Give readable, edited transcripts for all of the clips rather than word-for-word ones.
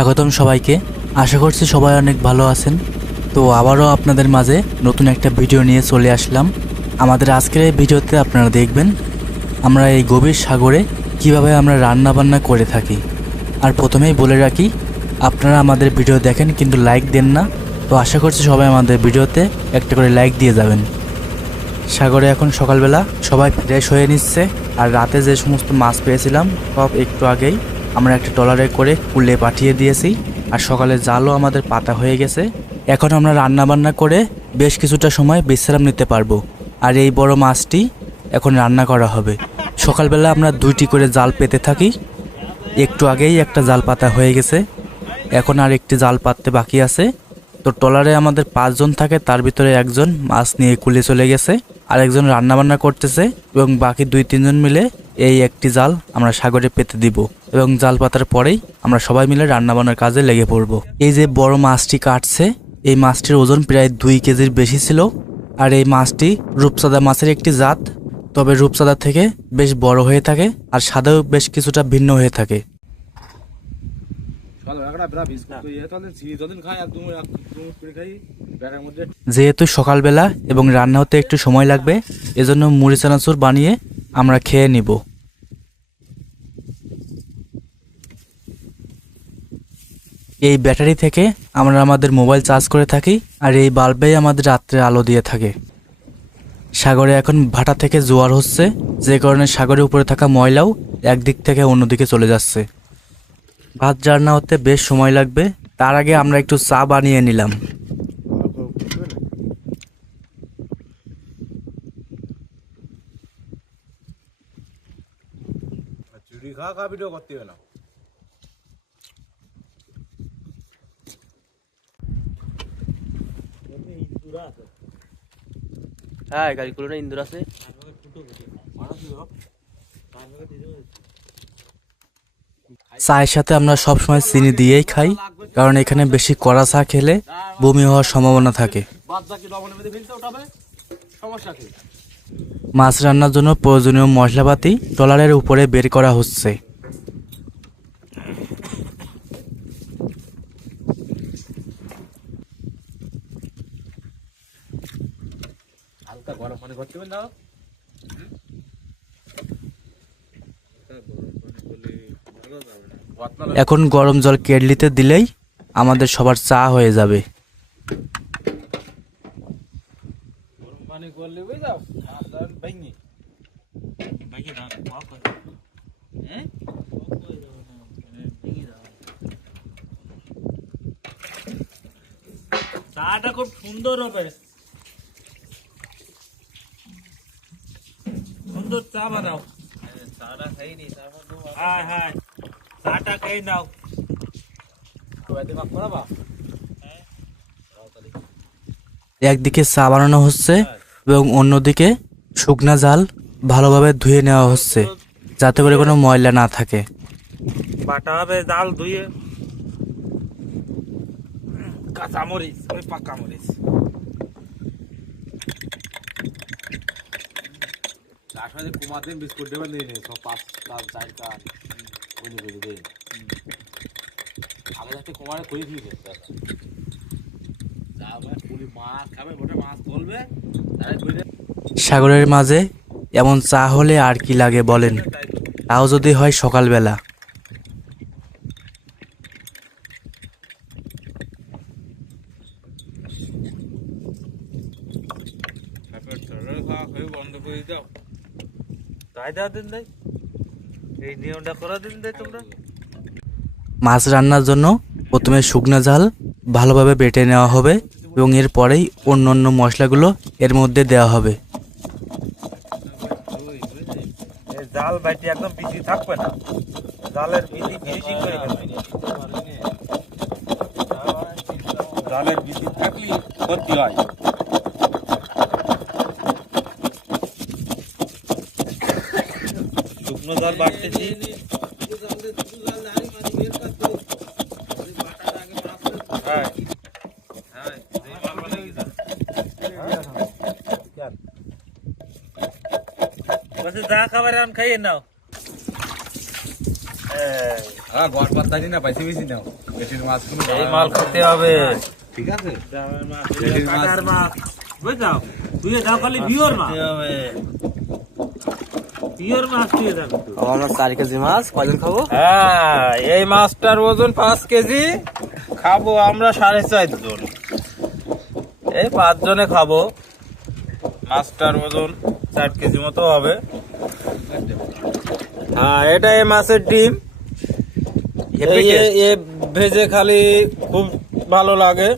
স্বাগতম সবাইকে। আশা করছি সবাই অনেক ভালো আছেন। তো আবারও আপনাদের মাঝে নতুন একটা ভিডিও নিয়ে চলে আসলাম। আমাদের আজকের এই ভিডিওতে আপনারা দেখবেন আমরা এই গভীর সাগরে কিভাবে আমরা রান্না বান্না করে থাকি। আর প্রথমেই বলে রাখি, আপনারা আমাদের ভিডিও দেখেন কিন্তু লাইক দেন না। তো আশা করছি সবাই আমাদের ভিডিওতে একটা করে লাইক দিয়ে যাবেন। সাগরে এখন সকালবেলা সবাই ফ্রেশ হয়ে নিচ্ছে। আর রাতে যে সমস্ত মাছ পেয়েছিলাম সব একটু আগেই আমরা একটা ট্রলারে করে কুলে পাঠিয়ে দিয়েছি। আর সকালে জালও আমাদের পাতা হয়ে গেছে। এখন আমরা রান্না বান্না করে বেশ কিছুটা সময় বিশ্রাম নিতে পারবো। আর এই বড় মাছটি এখন রান্না করা হবে। সকালবেলা আমরা 2টি করে জাল পেতে থাকি। একটু আগেই একটা জাল পাতা হয়ে গেছে, এখন আর একটি জাল পাততে বাকি আছে। তো ট্রলারে আমাদের 5 জন থাকে, তার ভিতরে একজন মাছ নিয়ে কুলে চলে গেছে, আরেকজন রান্নাবান্না করতেছে এবং বাকি 2-3 জন মিলে এই একটি জাল আমরা সাগরে পেতে দিব। এবং জাল পাতার পরেই আমরা সবাই মিলে রান্নাবান্নার কাজে লেগে পড়ব। এই যে বড় মাছটি কাটছে, এই মাছটির ওজন প্রায় 2 কেজির বেশি ছিল। আর এই মাছটি রূপচাঁদা মাছের একটি জাত, তবে রূপচাঁদা থেকে বেশ বড় হয়ে থাকে আর স্বাদেও বেশ কিছুটা ভিন্ন হয়ে থাকে। যেহেতু সকালবেলা এবং রান্না হতে একটু সময় লাগবে, এজন্য মুড়ি চানাচুর বানিয়ে আমরা খেয়ে নিব। এই ব্যাটারি থেকে আমরা আমাদের মোবাইল চার্জ করে থাকি, আর এই বাল্বেই আমাদের রাত্রে আলো দিয়ে থাকে। সাগরে এখন ভাটা থেকে জোয়ার হচ্ছে, যে কারণে সাগরের উপরে থাকা ময়লাও একদিক থেকে অন্যদিকে চলে যাচ্ছে। ভাত রান্না হতে বেশ সময় লাগবে, তার আগে আমরা একটু চা বানিয়ে নিলাম। হ্যাঁ গাড়িগুলো না ইন্দুর আছে। চায়ের সাথে আমরা সবসময় চিনি দিয়েই খাই, কারণ এখানে বেশি কড়া চা খেলে বমি হওয়ার সম্ভাবনা থাকে। মাছ রান্নার জন্য প্রয়োজনীয় মশলাপাতি ট্রলারের উপরে বের করা হচ্ছে। এখন গরম জল কেটলিতে দিলেই আমাদের সবার চা হয়ে যাবে। চাটা খুব সুন্দর হবে, সুন্দর চা বানাও। চাটা খাইনি, হ্যাঁ হ্যাঁ চাটা খেয়ে নাও। একদিকে চা বানানো হচ্ছে এবং অন্যদিকে শুকনা জাল ভালোভাবে ধুয়ে নেওয়া হচ্ছে, যাতে করে কোনো ময়লা না থাকে। বাটা হবে জাল ধুয়ে। কাঁচা মরিচ, ওই পাকা মরিচ। কুমার বিস্কুট দেবেন দিয়ে সব 5 4 কান আগে যাতে কুমারে করে দিয়ে মাছ খাবে, ওটা মাছ তুলবে। সাগরের মাঝে এমন চা হলে আর কি লাগে বলেন, তাও যদি হয় সকালবেলা। বন্ধ করে দাও, তাই দেওয়া দিন দেয়, এই নিয়মটা করা দিন দেয় তোমরা। মাছ রান্নার জন্য প্রথমে শুকনা জাল ভালোভাবে বেটে নেওয়া হবে এবং এরপরেই অন্য অন্য মশলাগুলো এর মধ্যে দেওয়া হবে। জাল বাইটি একদম বিচি থাকবে না, জালের বিচি ফিনিশিং করে ফেলবে। জালের বিচি থাকলে ক্ষতি হয়। শুকনো জাল বাড়তেছি, হ্যাঁ যা খাবার এখন খাইয়ে নাও। গড় পাত্তা না পাইছি বেশি নাও। এই মাল খেতে হবে। ঠিক আছে কাটার মাছ বুঝছো, তুই যাও খালি পিওর মাছ, পিওর মাছ তুই যাবি। আমার 4 কেজি মাছ কয়জন খাবো? হ্যাঁ, এই মাছটার ওজন 5 কেজি, খাবো আমরা 4.5 জন। এই 5 জনে খাবো। মাছটার ওজন 4 কেজি মতো হবে। হ্যাঁ, এটা এই মাছের ডিম। এ ভেজে খালি খুব ভালো লাগে।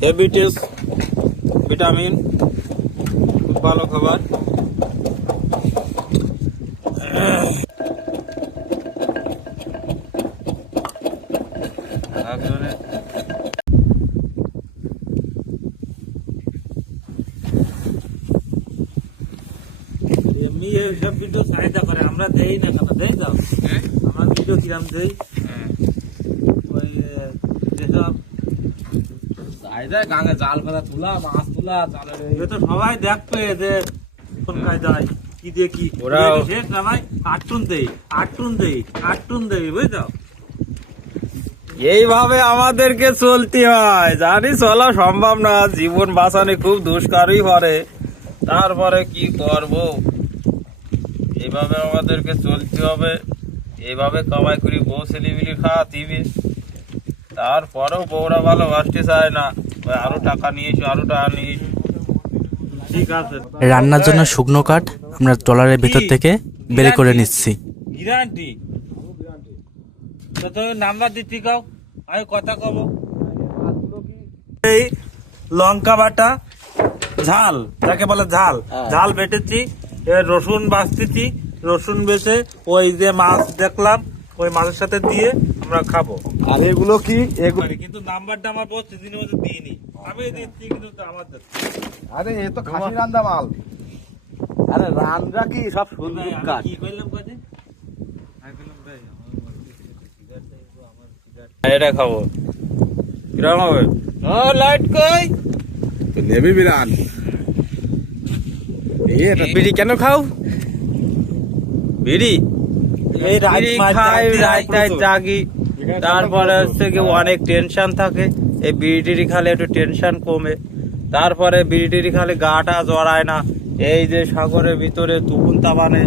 হেভি টেস্ট, ভিটামিন, খুব ভালো খাবার। এমনি এইসব ভিডিও চাহিদা করে, আমরা দেই না কেন, দেই দাও আমার ভিডিও কিরাম দেই। ওই যেসব গাঙে জাল ফেলা তুলা মাছ তুলা জালের এ তো সবাই দেখবে যে কোন কায়দায় কি দিয়ে কি শেষ না ভাই। 8 টন দেই, 8 টন দেই, 8 টন দেই, বুঝছো। এইভাবে আমাদেরকে চলতে হয়, জানি চলা সম্ভব না, জীবন বাঁচানো খুব দুষ্কারই পারে, তারপরে কি করব, এইভাবে আমাদেরকে চলতে হবে। এইভাবে কামাই করি বউ ছেলেমিলি খাওয়া দিবে, তারপরেও বউরা ভালোবাসতে চায় না, ওই আরো টাকা নিয়ে এসো, আরো টাকা নিয়ে এসো। ঠিক আছে, রান্নার জন্য শুকনো কাঠ আমরা ট্রলারের ভেতর থেকে বের করে নিচ্ছি। গ্যারান্টি তো তুমি নাম্বার দিতে কাও, আমি কথা কব। এই লঙ্কা বাটা, ঝাল যাকে বলে ঝাল, ঝাল বেটেছি, এবার রসুন বাছতেছি, রসুন বেটে ওই যে মাছ দেখলাম ওই মাছের সাথে দিয়ে আমরা খাবো। আর এগুলো কি এগুলো? কিন্তু নাম্বারটা আমার বস দিনের মধ্যে দিইনি, আমি দিচ্ছি কিন্তু আমার দিচ্ছি। আরে এ তো খাসি রান্দা মাল। আরে রান্দা কি সব সুন্দর কাঠ। কি কইলাম কাজে? এটা খাবো, কিরকম হবে? ও লাইট কই তো নেবি বিরান। এটা বিড়ি কেন খাও? বিড়ি এই খাই, রাত জাগি, তারপরে হচ্ছে কি অনেক টেনশন থাকে, এই বিড়ি টিড়ি খালে একটু টেনশন কমে, তারপরে বিড়ি টিড়ি খালে গাটা জড়ায় না। এই যে সাগরের ভিতরে তুফান তাবানে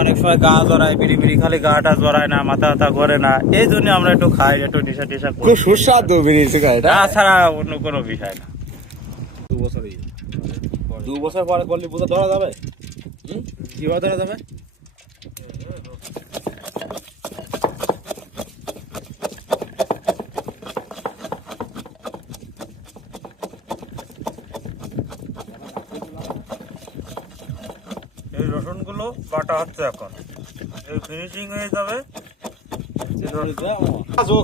অনেক সময় গা জড়ায়, বিড়ি বিড়ি খালি গাটা জড়ায় না, মাথা ব্যথা করে না, এই জন্য আমরা একটু খাই, একটু নেশা টেশা করি। খুব সুস্বাদু বিড়ি সিগারেট। তাছাড়া অন্য কোনো বিষয় না। 2 বছর পরে করলে বোঝা ধরা যাবে? কিভাবে ধরা যাবে? এই রসুন গুলো বাটা হচ্ছে এখন, এই ফিনিশিং হয়ে যাবে।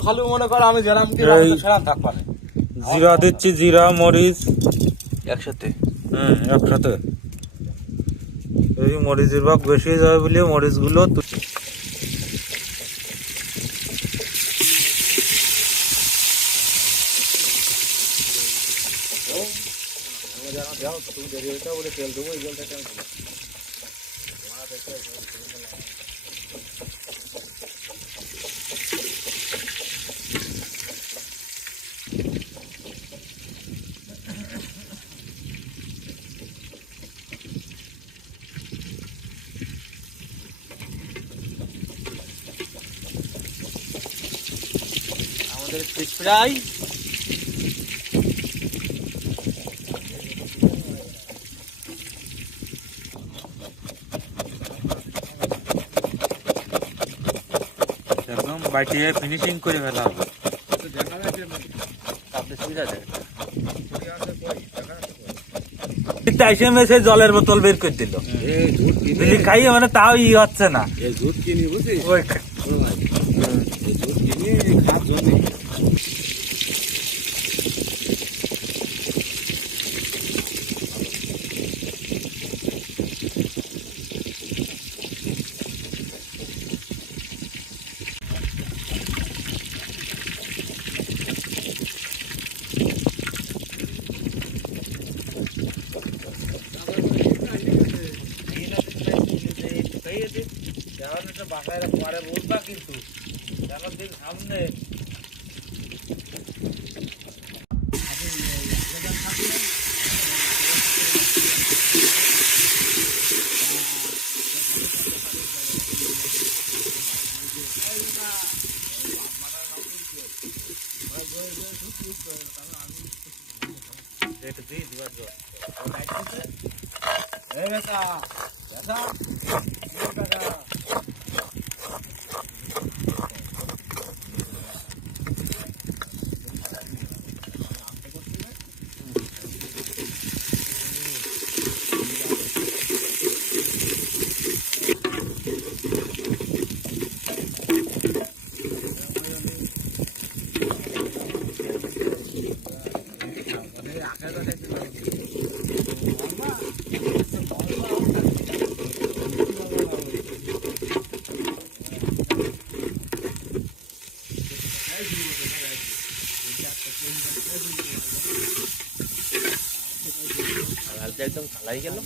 খালি মনে কর আমি যেরাম কি সেরাম থাকবা না। জিরা দিচ্ছি, জিরা মরিচ একসাথে। একসাথে। এই মরিচের ভাগ বেশি হয়ে যাবে বলে মরিচ গুলো আমাদের ফিশ ফ্রাই একদম বাইটিয়ে ফিনিশিং করে ফেলা হবে। জলের বোতল বের করে দিল, খাই মানে তাও ই হচ্ছে না। ওই বাসায় পরে বলবা কিন্তু সামনে একদম খালাই গেল।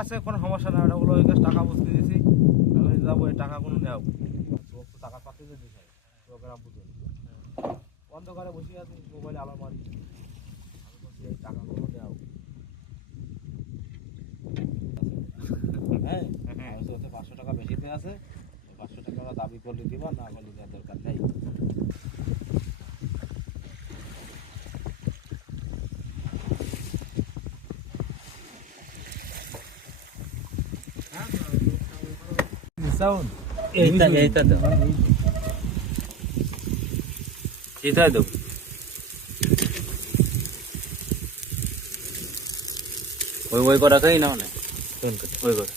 আছে কোনো সমস্যা না, ওগুলো ওই কাছে টাকা বুঝতে দিয়েছি, আমি যাবো এই টাকাগুলো নেও। টাকা পাঠিয়ে দিয়েছে প্রোগ্রাম বুঝে অন্ধকারে বসে আছি, মোবাইলে আলো মারি, আমি বলছি এই টাকাগুলো নেও। হ্যাঁ, 500 টাকা বেশিতে আছে, 500 টাকা দাবি করলে দিবা, না করলে দেওয়ার দরকার নেই। এটাই তো ওই করা খাই না মানে ওই করা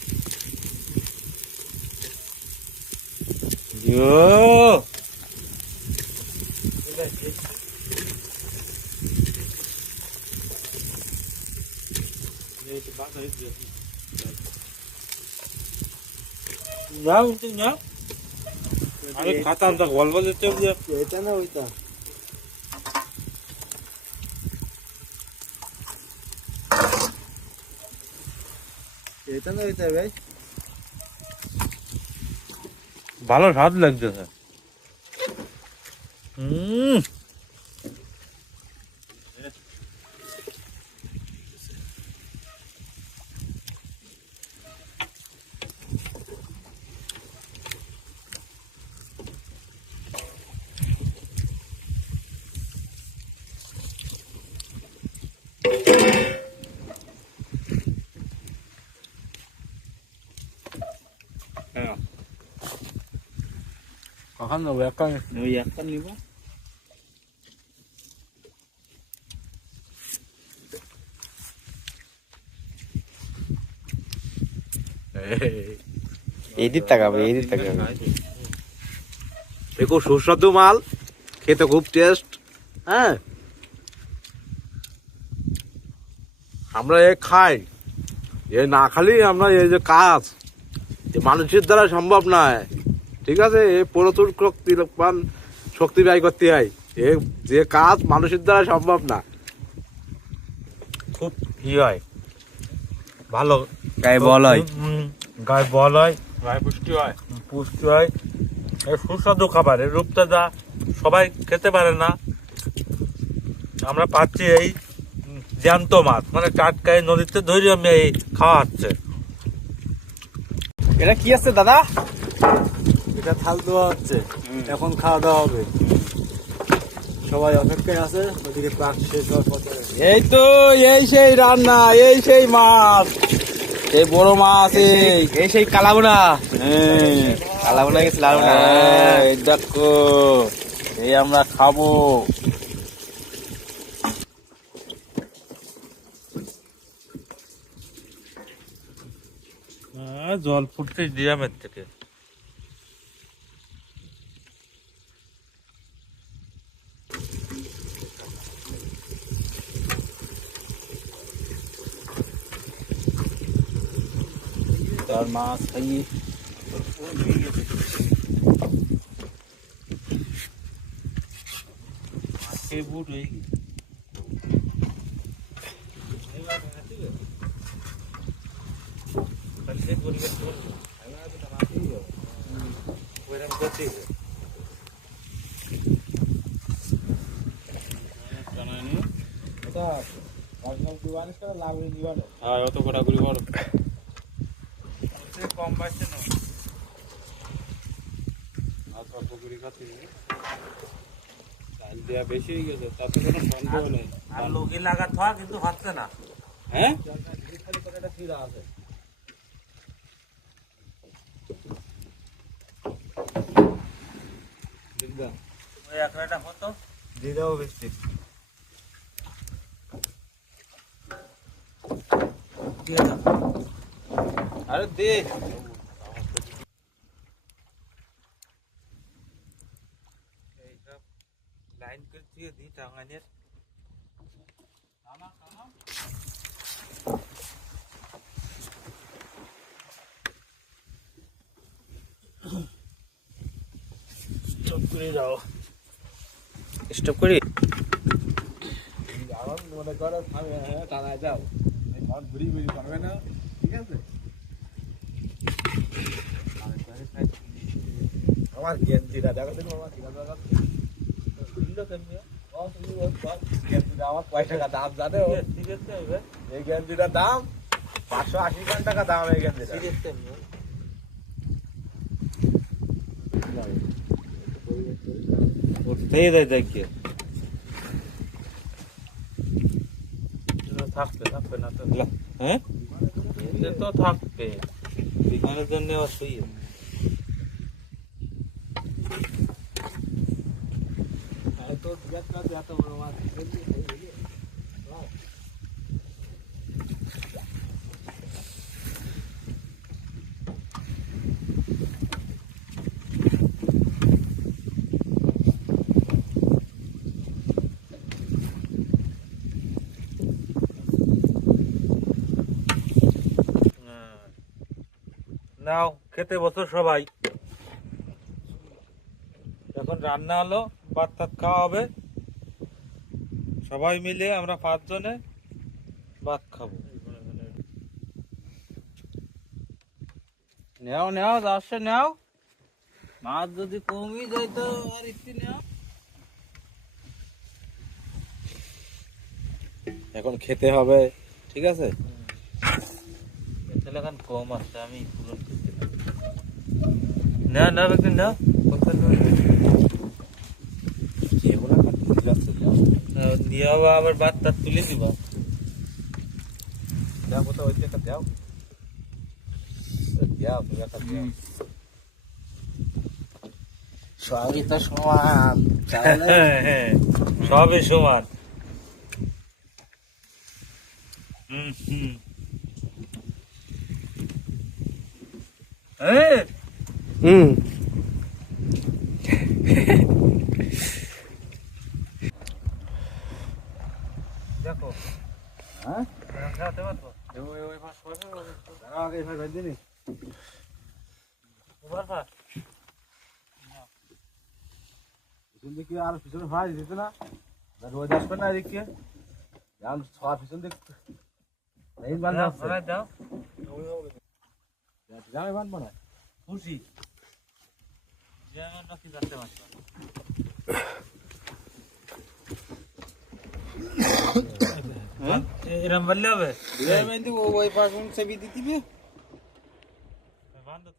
আমি খাতাম তো গল্প দিতে এটা না ওইটা এটা না ওইটা ভাই, ভালো স্বাদ লাগতেছে। কখন নেবো? ওই একটা নিব। এদিক তাকাবে, এদিক তাকাবে। দেখো সুস্বাদু মাল, খেতে খুব টেস্ট। হ্যাঁ, আমরা এ খাই, এ না খালি আমরা এই যে কাজ মানুষের দ্বারা সম্ভব নয়, ঠিক আছে? এ প্রচুর শক্তি ব্যয় করতে হয়, এ যে কাজ মানুষের দ্বারা সম্ভব না। খুব ই হয়, ভালো গায়ে বল হয়, গায়ে বল হয়, গায়ে পুষ্টি হয়, পুষ্টি হয়। এ সুস্বাদু খাবার, এর রূপচাঁদা সবাই খেতে পারে না। আমরা পাচ্ছি এই জ্যান্ত মাছ, মানে টাটকায় নদীতে ধরে আমি এই খাওয়া হচ্ছে। এটা কি আছে দাদা? এটা থাল দেওয়া হচ্ছে, এখন খাওয়া দাওয়া হবে। সবাই অপেক্ষায় আছে, ওদিকে পাক শেষ হওয়ার পথে। এই তো এই সেই রান্না, এই সেই মাছ, এই বড় মাছ, এই সেই কালাবোনা, এই কালাবোনা গেছে, লালবোনা। এই দেখো, এই আমরা খাবো। জল ফুটছে ড্রামের থেকে। তার মাছ খাইয়ে বুট হয়ে গেছে। হ্যাঁ অত ঘোরাঘুরি করো কম পাইছে না আর অল্প করে খাচ্ছি চাল দেওয়া বেশি হয়ে গেছে তাতে কোনো সন্দেহ নেই আর লোকে লাগা থা কিন্তু হচ্ছে না হ্যাঁ ওই একরাটা হতো দিয়ে দাও বেশি দিয়ে দাও আরে দে এইসব লাইন করে দিয়ে দিই টাঙানের স্টপ করে যাও স্টপ করি মনে করো টানা যাও ঘুরি ঘুরি পারবে না ঠিক আছে আমার গেঞ্জিটা দেখো তুমি আমার গেঞ্জিটা আমার কয় টাকা দাম জানো এই গেঞ্জিটার দাম 580 টাকা দাম এই গেঞ্জিটা উঠতেই দেয় দেখিয়ে থাকবে থাকবে না তো হ্যাঁ এতে তো থাকবে বিমানের জন্য অসুই নাও খেতে বসো সবাই এখন রান্না হলো ভাত টাত খাওয়া হবে সবাই মিলে আমরা 5 জনে ভাত খাবো নেও নেও যাচ্ছে নেও মাছ যদি কমই যায় তো আর একটু নেও এখন খেতে হবে ঠিক আছে তাহলে এখন কম আছে আমি পূরণ করতে না না একদিন না নিয়ে আবার ভাত টাত তুলে দিবা দাও কোথাও ওই একটা দাও দাও তুমি একটা দাও সবই তো সমান সবই সমান হুম দেখো হ্যাঁ খেতে পারবো ওই পাশ করো দাঁড়াও আগে এভাবে ভেজে দিনি তোমার পাশ পিছন দিকে আর পিছনে ভাই দিতে না রোজ আসবে না এদিকে এখন সবার পিছন দিক এই বান্ধা আছে দাও জামাই বান্ধব না খুশি যেমন নাকি যাতে পারছো এরম বললে হবে ওই পাশ সে দিতে বান্ধব